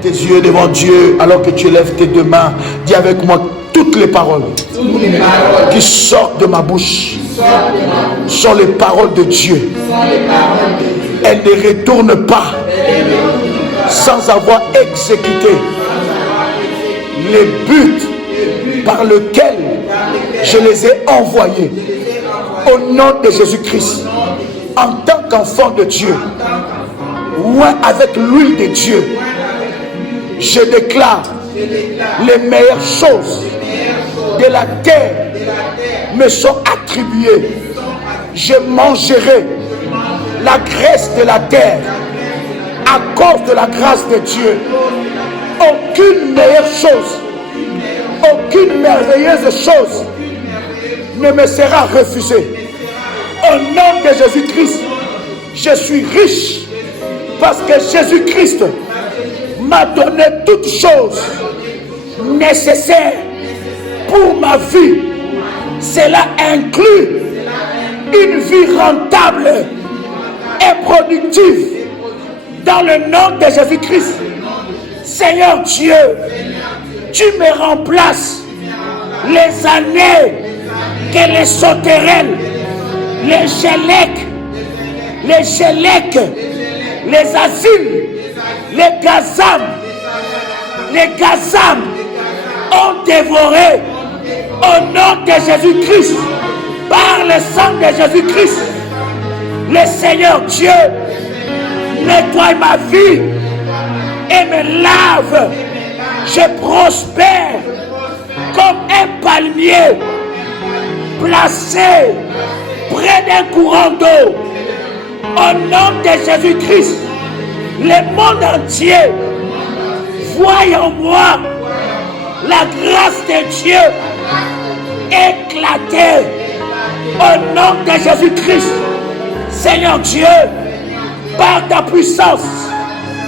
Tes yeux devant Dieu alors que tu lèves tes deux mains. Dis avec moi, toutes les paroles qui sortent de ma bouche sont les paroles de Dieu. Elles ne retournent pas sans avoir exécuté les buts par lesquels je les ai envoyés. Au nom de Jésus-Christ, en tant qu'enfant de Dieu, ouais, avec l'huile de Dieu, je déclare les meilleures choses de la terre me sont attribuées. Je mangerai la graisse de la terre à cause de la grâce de Dieu. Aucune meilleure chose, aucune merveilleuse chose ne me sera refusée. Au nom de Jésus-Christ, je suis riche parce que Jésus-Christ m'a donné toutes choses nécessaires pour ma vie. Cela inclut une vie rentable et productive dans le nom de Jésus-Christ. Seigneur Dieu, tu me remplaces les années que les sauterelles, les gélèques, les asiles, les gazam ont dévoré. Au nom de Jésus-Christ, par le sang de Jésus-Christ, le Seigneur Dieu nettoie ma vie et me lave. Je prospère comme un palmier placé près d'un courant d'eau. Au nom de Jésus-Christ, le monde entier voit en moi la grâce de Dieu éclater. Au nom de Jésus-Christ, Seigneur Dieu, par ta puissance,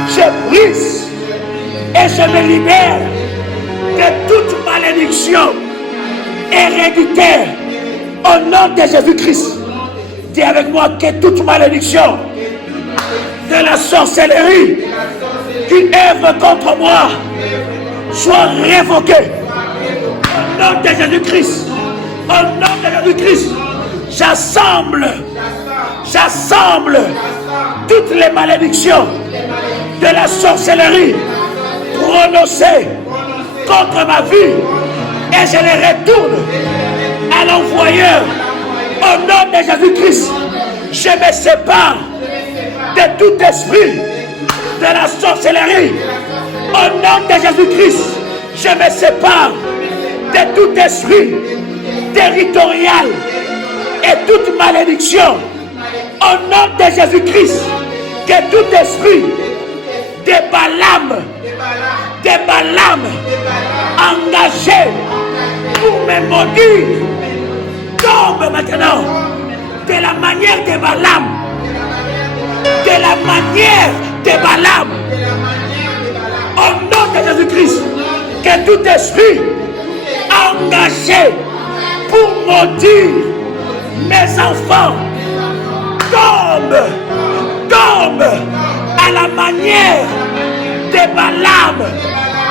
je brise et je me libère de toute malédiction héréditaire. Au nom de Jésus-Christ, dis avec moi que toute malédiction de la sorcellerie qui œuvre contre moi soit révoquée. Au nom de Jésus-Christ, au nom de Jésus-Christ, j'assemble toutes les malédictions de la sorcellerie prononcées contre ma vie et je les retourne à l'envoyeur. Au nom de Jésus-Christ, je me sépare de tout esprit de la sorcellerie. Au nom de Jésus-Christ, je me sépare de tout esprit territorial et toute malédiction. Au nom de Jésus-Christ, que tout esprit de Balaam engagé pour me maudire tombe maintenant de la manière de Balaam. De la manière de Balaam. Au nom de Jésus-Christ, que tout esprit engagé pour maudire mes enfants tombe à la manière de Balaam.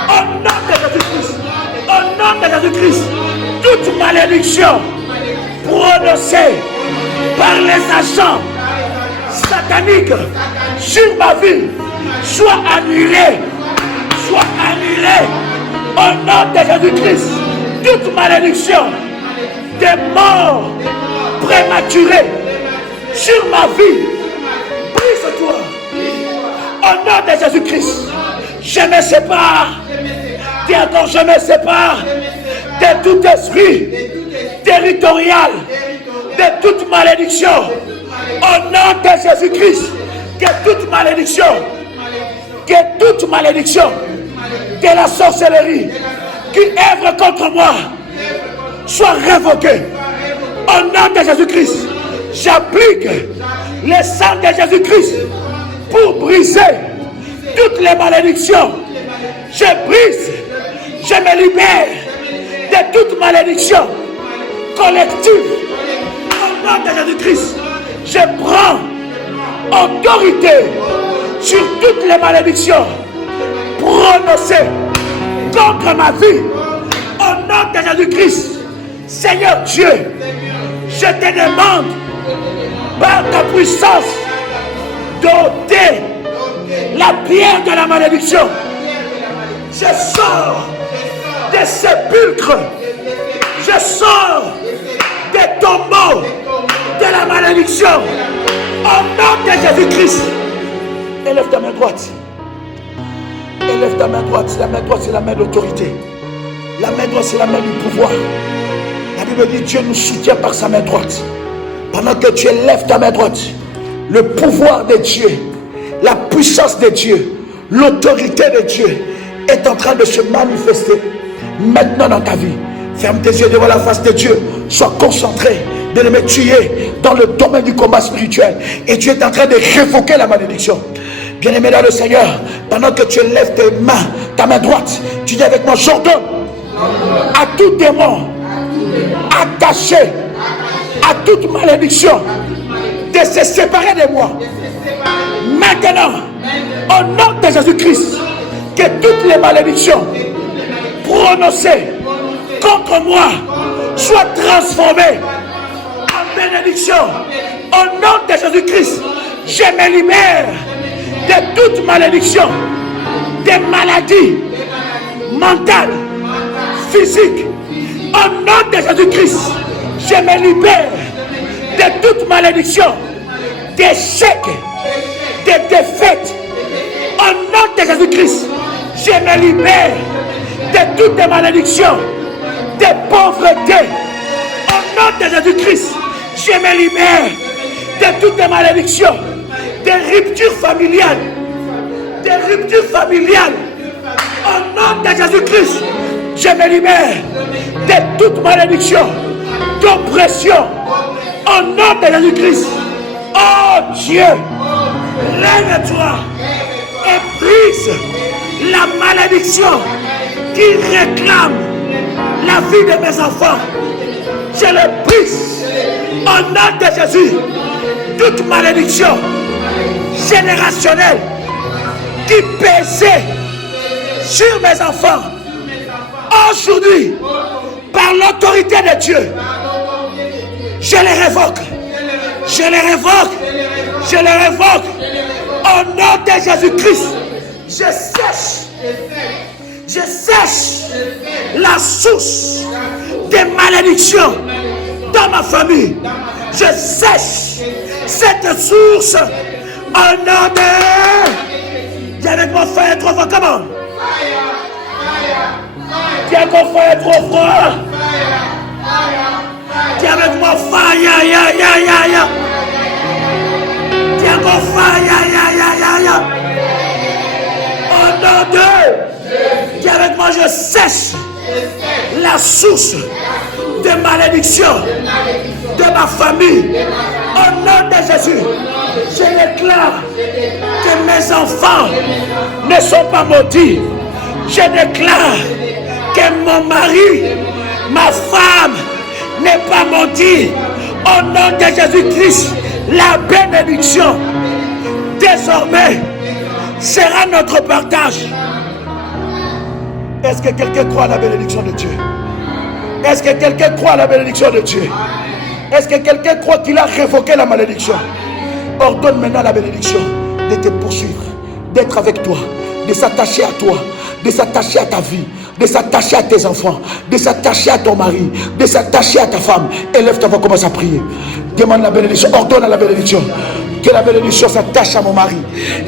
Au nom de Jésus-Christ, au nom de Jésus-Christ, toute malédiction prononcée par les agents sataniques sur ma vie soit annulée. Au nom de Jésus-Christ, toute malédiction de mort prématurée sur ma vie, brise-toi. Au nom de Jésus-Christ, je me sépare. Dis encore, je me sépare de tout esprit territorial, de toute malédiction. Au nom de Jésus-Christ, que toute malédiction de la sorcellerie qui œuvre contre moi soit révoquée. Au nom de Jésus-Christ, j'applique le sang de Jésus-Christ pour briser toutes les malédictions. Je brise, je me libère de toute malédiction collective. Au nom de Jésus-Christ, je prends autorité sur toutes les malédictions prononcé contre ma vie. Au nom de Jésus-Christ, Seigneur Dieu, je te demande par ta puissance d'ôter la pierre de la malédiction. Je sors des sépulcres. Je sors des tombeaux de la malédiction. Au nom de Jésus-Christ. Élève ta main droite. Élève ta main droite. La main droite, c'est la main d'autorité. La main droite, c'est la main du pouvoir. La Bible dit Dieu nous soutient par sa main droite. Pendant que tu élèves ta main droite, le pouvoir de Dieu, la puissance de Dieu, l'autorité de Dieu est en train de se manifester maintenant dans ta vie. Ferme tes yeux devant la face de Dieu. Sois concentré. Bien-aimé, tu es dans le domaine du combat spirituel et tu es en train de révoquer la malédiction. Bien-aimé dans le Seigneur, pendant que tu lèves tes mains, ta main droite, tu dis avec moi, j'ordonne à tout démon attaché à toute malédiction de se séparer de moi. Maintenant, au nom de Jésus-Christ, que toutes les malédictions prononcées contre moi soient transformées en bénédiction. Au nom de Jésus-Christ, je me libère de toute malédiction, des maladies mentales, physiques. Au nom de Jésus-Christ, je me libère de toute malédiction, d'échecs, de défaites. Au nom de Jésus-Christ, je me libère de toutes les malédictions, de pauvreté. Au nom de Jésus-Christ, je me libère de toutes les malédictions, des ruptures familiales, des ruptures familiales. Au nom de Jésus-Christ, je me libère de toute malédiction, d'oppression. Au nom de Jésus-Christ, oh Dieu, lève-toi et brise la malédiction qui réclame la vie de mes enfants. Je le brise au nom de Jésus. Toute malédiction générationnelle qui pesait sur mes enfants, aujourd'hui, par l'autorité de Dieu, je les révoque. Je les révoque. Je les révoque. Au nom de Jésus-Christ, je sèche la source des malédictions dans ma famille. Je sèche cette source au nom de... Dis avec moi, fire trop fort, come on. Dis avec moi, fire trop fort. Dis avec moi, fire, ya, ya, ya, ya. Dis avec moi, fire, ya, ya, ya, ya. Au nom de... Dis avec moi, je sèche la source de malédiction de ma famille. Au nom de Jésus, je déclare que mes enfants ne sont pas maudits. Je déclare que mon mari, ma femme n'est pas maudit. Au nom de Jésus-Christ, la bénédiction désormais sera notre partage. Est-ce que quelqu'un croit à la bénédiction de Dieu? Est-ce que quelqu'un croit à la bénédiction de Dieu? Est-ce que quelqu'un croit qu'il a révoqué la malédiction? Ordonne maintenant la bénédiction de te poursuivre, d'être avec toi, de s'attacher à toi, de s'attacher à ta vie, de s'attacher à tes enfants, de s'attacher à ton mari, de s'attacher à ta femme. Élève ta voix, commence à prier. Demande la bénédiction, ordonne la bénédiction. Que la bénédiction s'attache à mon mari,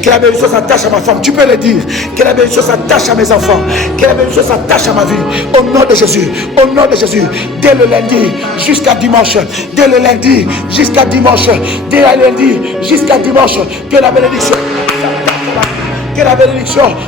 que la bénédiction s'attache à ma femme. Tu peux le dire. Que la bénédiction s'attache à mes enfants, que la bénédiction s'attache à ma vie. Au nom de Jésus, au nom de Jésus. Dès le lundi jusqu'à dimanche, dès le lundi jusqu'à dimanche, dès le lundi jusqu'à dimanche, que la bénédiction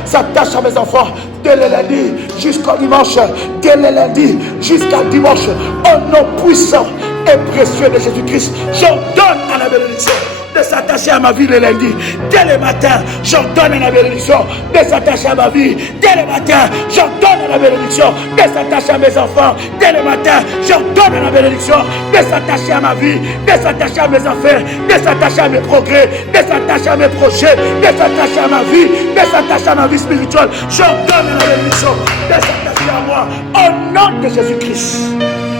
s'attache à mes enfants. Dès le lundi jusqu'au dimanche, dès le lundi jusqu'à dimanche. Au nom puissant et précieux de Jésus-Christ, j'ordonne à la bénédiction. de s'attacher à ma vie le lundi. Dès le matin, j'ordonne la bénédiction de s'attacher à ma vie. Dès le matin, j'ordonne la bénédiction de s'attacher à mes enfants. Dès le matin, j'ordonne la bénédiction de s'attacher à ma vie, de s'attacher à mes affaires, de s'attacher à mes progrès, de s'attacher à mes projets, de s'attacher à ma vie, de s'attacher à ma vie spirituelle. J'ordonne la bénédiction de s'attacher à moi. Au nom de Jésus-Christ.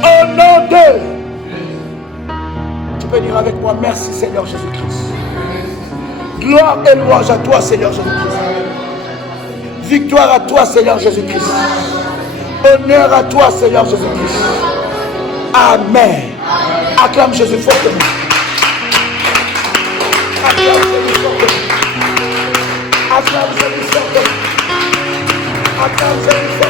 Au nom de... Tu peux dire avec moi, merci Seigneur Jésus-Christ. Gloire et louange à toi Seigneur Jésus-Christ. Victoire à toi Seigneur Jésus-Christ. Honneur à toi Seigneur Jésus-Christ. Amen. Acclame Jésus fortement. Acclame Jésus fortement. Acclame Jésus fortement. Acclame Jésus fortement.